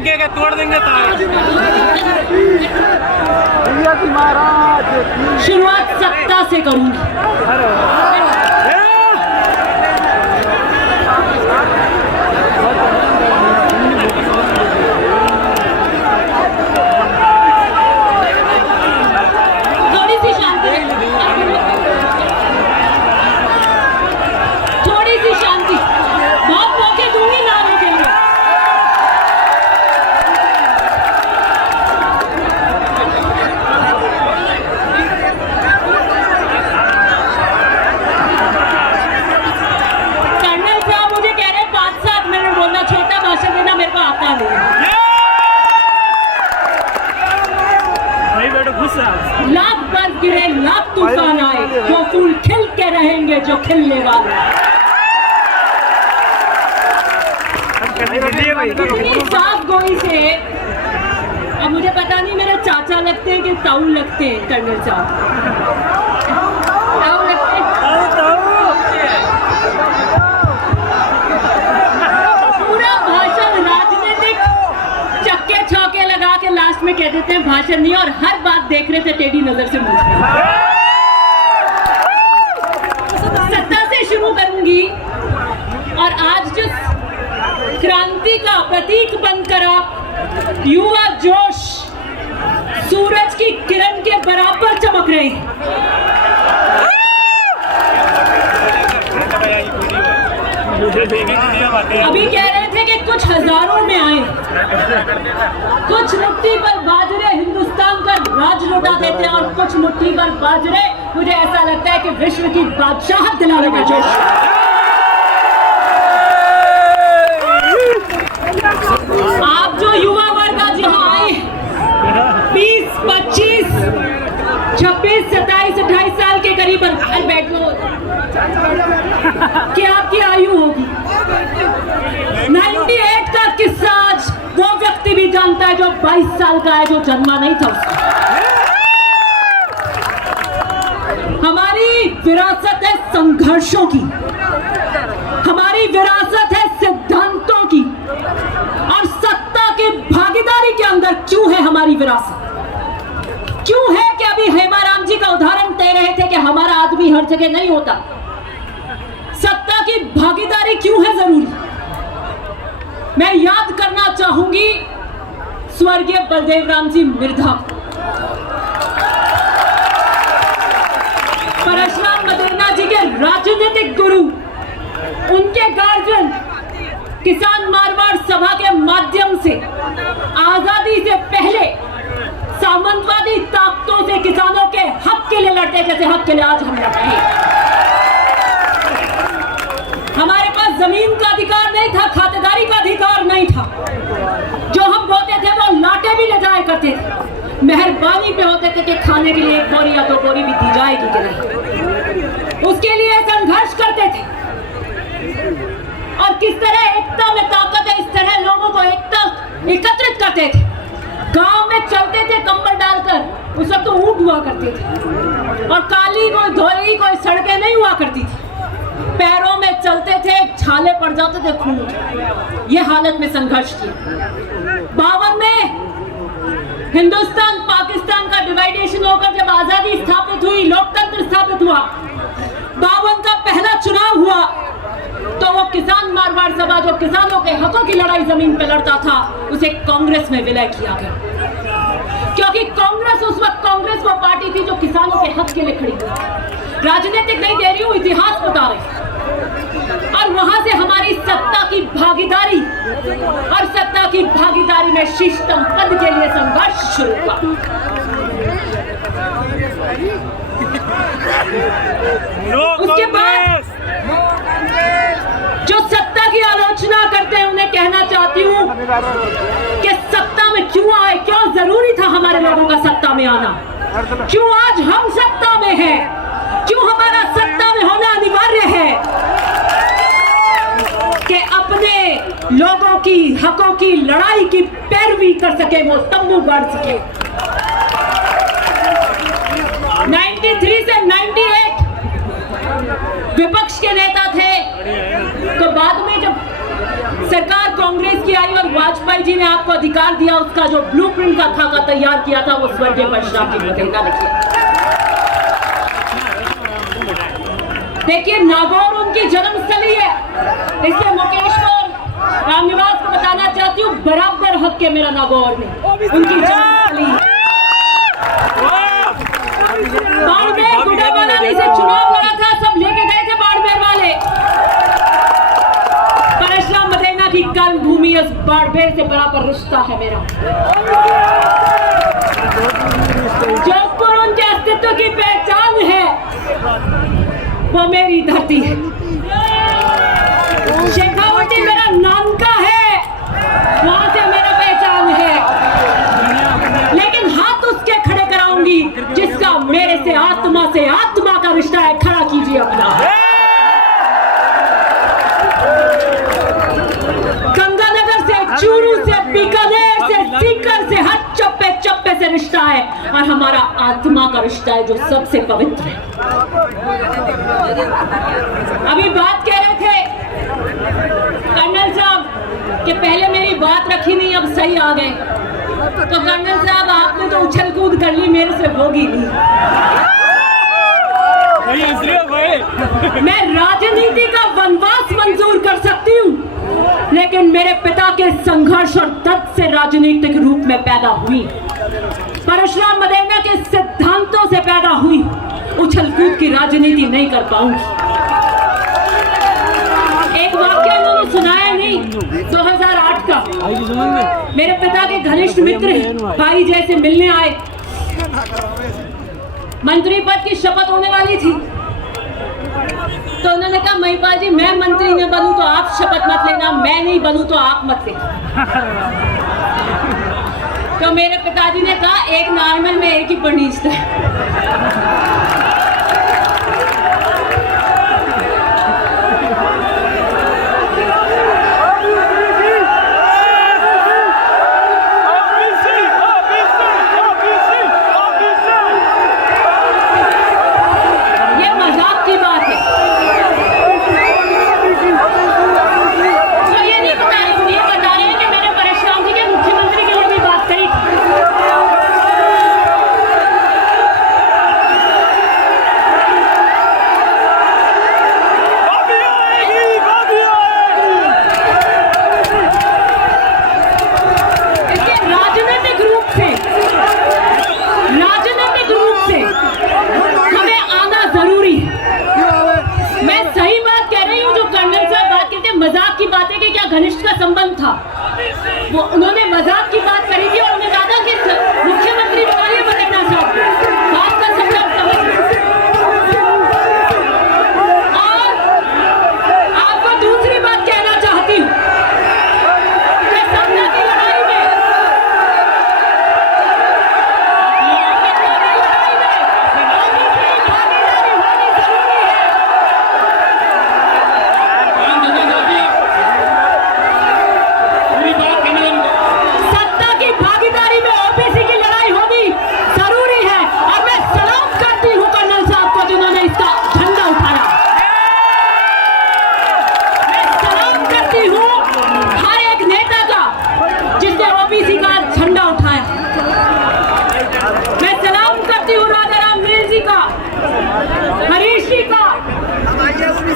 देंगे कि तोड़ देंगे तार। शुरुआत सत्ता से करूंगी। थोड़ी सी शांति, थोड़ी सी शांति। बहुत मौके दूंगी नारों के लिए। कर्नल साहब मुझे कह रहे 5-7 मिनट बोलना, छोटा भाषण देना मेरे को आता नहीं। लाख बर्फ गिरे, लाख तूफान आए, वो फूल खिल के रहेंगे जो खिलने वाले। इतनी साफ गोई से, अब मुझे पता नहीं मेरे चाचा लगते हैं कि ताऊ लगते हैं। कर्नल साहब ताऊ लगते हैं। पूरा भाषण राजनीतिक चक्के छौके लगा के लास्ट में कह देते हैं भाषण नहीं, और हर बात देख रहे थे टेढ़ी नजर से मुझे। सत्ता से शुरू करूंगी, और आज जो क्रांति का प्रतीक बनकर आप युवा जोश सूरज की किरण के बराबर चमक रहे हैं। अभी कह रहे थे कि कुछ हजारों में आए, कुछ मुट्ठी पर बाजरे हिंदुस्तान का राज लौटा देते हैं, और कुछ मुट्ठी पर बाजरे मुझे ऐसा लगता है कि विश्व की बादशाहत दिलाने का जोश। आप जो युवा वर्ग आज यहाँ आए, 20, 25, 26, 27, 28 साल के करीब बैठ लो, क्या आपकी आयु होगी? 98 का किस्सा आज वो व्यक्ति भी जानता है जो 22 साल का है, जो जन्मा नहीं था उसका। हमारी विरासत है संघर्षों की, हमारी विरासत है सिद्धांतों की, और सत्ता की भागीदारी के अंदर क्यों है हमारी विरासत? क्यों है कि अभी हेमाराम जी का उदाहरण दे रहे थे कि हमारा आदमी हर जगह नहीं होता। सत्ता की भागीदारी क्यों है जरूरी? मैं याद करना चाहूंगी स्वर्गीय बलदेव राम जी मिर्धा, परशुराम मदेरना जी के राजनीतिक गुरु, उनके गार्जियन, किसान मारवाड़ सभा के माध्यम से आजादी से पहले सामंतवादी ताकतों से किसानों के हक के लिए लड़ते, जैसे हक के लिए आज हम लड़ते हैं। हमारे पास जमीन का अधिकार नहीं था, खातेदारी का अधिकार नहीं था, जो हम बोते थे वो लाटे भी ले जाया करते थे, मेहरबानी पे होते थे कि खाने के लिए 1 बोरी या 2 बोरी भी दी जाएगी कि नहीं, उसके लिए संघर्ष करते थे। और किस तरह एकता में ताकत है, इस तरह लोगों को एकत्रित करते थे। गांव में चलते थे कंबल डालकर, उस वक्त तो ऊंट हुआ करते थे, और काली कोई धोई कोई सड़कें नहीं हुआ करती थी, पैरों में चलते थे, छाले पड़ जाते थे खून। ये हालत में संघर्ष किया। 52 में हिंदुस्तान पाकिस्तान का डिवाइडेशन होकर जब आजादी स्थापित हुई, लोकतंत्र स्थापित हुआ, 52 का पहला चुनाव हुआ, तो वो किसान मारवाड़ सभा जो किसानों के हकों की लड़ाई जमीन पे लड़ता था, उसे कांग्रेस में विलय किया गया, क्योंकि कांग्रेस उस वक्त कांग्रेस वो पार्टी थी जो किसानों के हक के लिए खड़ी थी। राजनीतिक नहीं दे रही हूं, इतिहास बता रही। और वहां से हमारी सत्ता की भागीदारी, और सत्ता की भागीदारी में शीर्षतम पद के लिए संघर्ष शुरू हुआ। उसके बाद जो सत्ता की आलोचना करते हैं उन्हें कहना चाहती हूं कि सत्ता में क्यों आए, क्यों जरूरी था हमारे लोगों का सत्ता में आना, क्यों आज हम सत्ता में हैं, क्यों हमारा सत्ता में होना अनिवार्य है कि अपने लोगों की हकों की लड़ाई की पैरवी कर सके, वो तंबू गाड़ सके। 93 से 98 विपक्ष के नेता थे, तो बाद में जब सरकार कांग्रेस की आई और वाजपेयी जी ने आपको अधिकार दिया, उसका जो ब्लूप्रिंट का खाका तैयार किया था वो स्वर्गीय परशुराम जी मदेना ने किया। देखिए, नागौर उनकी जन्मस्थली है, इसलिए मुकेश और रामनिवास को बताना चाहती हूँ, बराबर हक है मेरा नागौर में, उनकी जन्मस्थली है। बाड़मेर गुड़ावाला से चुनाव लड़ा था, सब लेके गए थे बाड़मेर वाले। परशुराम मदेना की कर्म भूमि उस बाड़मेर से बराबर रिश्ता है मेरा। जोधपुर उनके अस्तित्व की पहचान है, वो मेरी धरती है। शेखावटी मेरा नानका है, वहां से मेरा पहचान है। लेकिन हाथ उसके खड़े कराऊंगी जिसका मेरे से आत्मा का रिश्ता है। खड़ा कीजिए अपना। गंगानगर से, चूरू से, बीकानेर से, सीकर से, हर चप्पे चप्पे से रिश्ता है, और हमारा आत्मा का रिश्ता है जो सबसे पवित्र है। अभी बात कह रहे थे कर्नल साहब कि पहले मेरी बात रखी नहीं, अब सही आ गए। तो कर्नल साहब, आपने तो उछल कूद कर ली, मेरे से होगी नहीं। मैं राजनीति का वनवास मंजूर कर सकती हूँ, लेकिन मेरे पिता के संघर्ष और दर्द से राजनीतिक रूप में पैदा हुई, परशुराम मदेना के सिद्धांतों से पैदा हुई। उछल कूद की राजनीति नहीं कर पाऊंगी। एक वाक्य उन्होंने सुनाया नहीं, 2008 का। मेरे पिता के घनिष्ठ मित्र भाई जैसे मिलने आए, मंत्री पद की शपथ होने वाली थी, तो उन्होंने कहा महिपाल जी, मैं मंत्री न बनूं तो आप शपथ मत लेना, मैं नहीं बनूं तो आप मत लेना। तो मेरे पिताजी ने कहा, एक नॉर्मल में एक ही बर्निस्ट है। मजाक की बातें कि क्या घनिष्ठ का संबंध था, वो उन्होंने मजाक की बात करी थी और उन्हें कहा कि मुख्यमंत्री बनाइए मदेना साहब, बात का संबंध समझ। और आपको दूसरी बात कहना चाहती हूँ कि सपना की लड़ाई में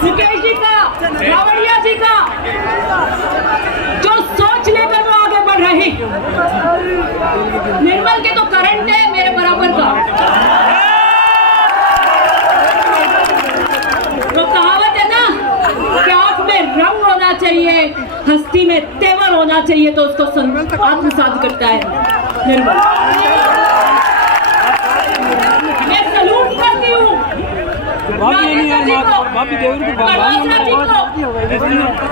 मुकेश जी का, रावड़िया जी का, जो सोच लेकर वो आगे बढ़ रहे। निर्मल के तो करंट है मेरे बराबर का। तो कहावत है ना कि आंख में रंग होना चाहिए, हस्ती में तेवर होना चाहिए, तो उसको आत्मसात करता है निर्मल। मैं सलूट करती हूँ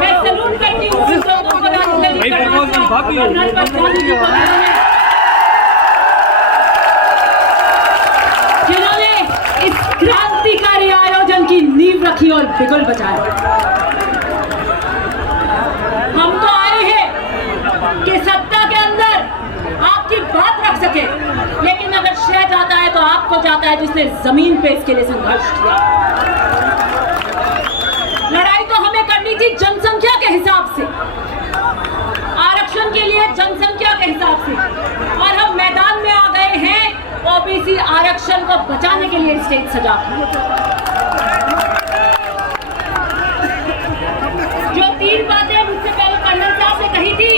मैं सलूट करती हूँ जिन्होंने इस क्रांतिकारी आयोजन की नींव रखी और बिगुल बजाया। हम तो आए हैं कि सत्ता के अंदर आपकी बात रख सके, लेकिन अगर श्रेय जाता है तो आपको जाता है जिसने जमीन पे इसके लिए संघर्ष किया। लड़ाई तो हमें करनी थी जनसंख्या के हिसाब से, जनसंख्या के हिसाब से, और हम मैदान में आ गए हैं ओबीसी आरक्षण को बचाने के लिए स्टेज सजा। जो 3 बातें मुझसे पहले कर्नल साहब ने कही थी,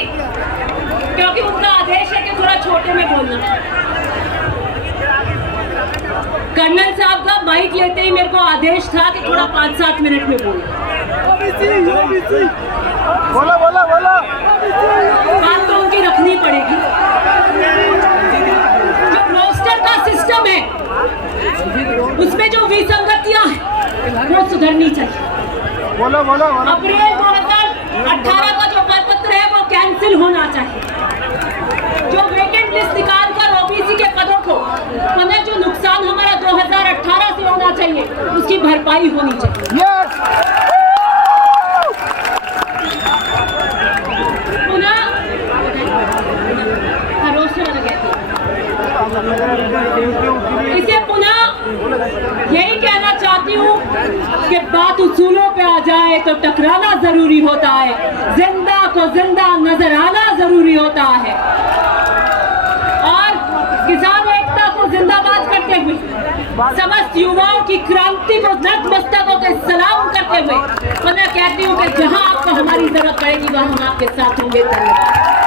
क्योंकि उनका आदेश है कि थोड़ा छोटे में बोलना। कर्नल साहब का माइक लेते ही मेरे को आदेश था कि थोड़ा 5-7 मिनट में बोलो। बोला बोला बोला बात तो उनकी रखनी पड़ेगी। जो रोस्टर का सिस्टम है उसमें जो विसंगतियां हैं वो सुधरनी चाहिए। बोला बोला बोला अप्रैल 2018 का जो प्रपत्र है वो कैंसिल होना चाहिए। जो वेकेंट लिस्ट निकाल कर ओबीसी के पदों को पुनः जो नुकसान हमारा 2018 से होना चाहिए उसकी भरपाई होनी चाहिए। पुनः इसे पुनः यही कहना चाहती हूँ कि बात उसूलों पे आ जाए तो टकराना जरूरी होता है, जिंदा को जिंदा नजर आना जरूरी होता है। और किसान एकता को जिंदाबाद करते हुए समस्त युवाओं की क्रांति को नतमस्तक होकर सलाम करते हुए मैं कहती हूँ कि जहां आपको हमारी जरूरत पड़ेगी वहां हम आपके साथ होंगे। धन्यवाद।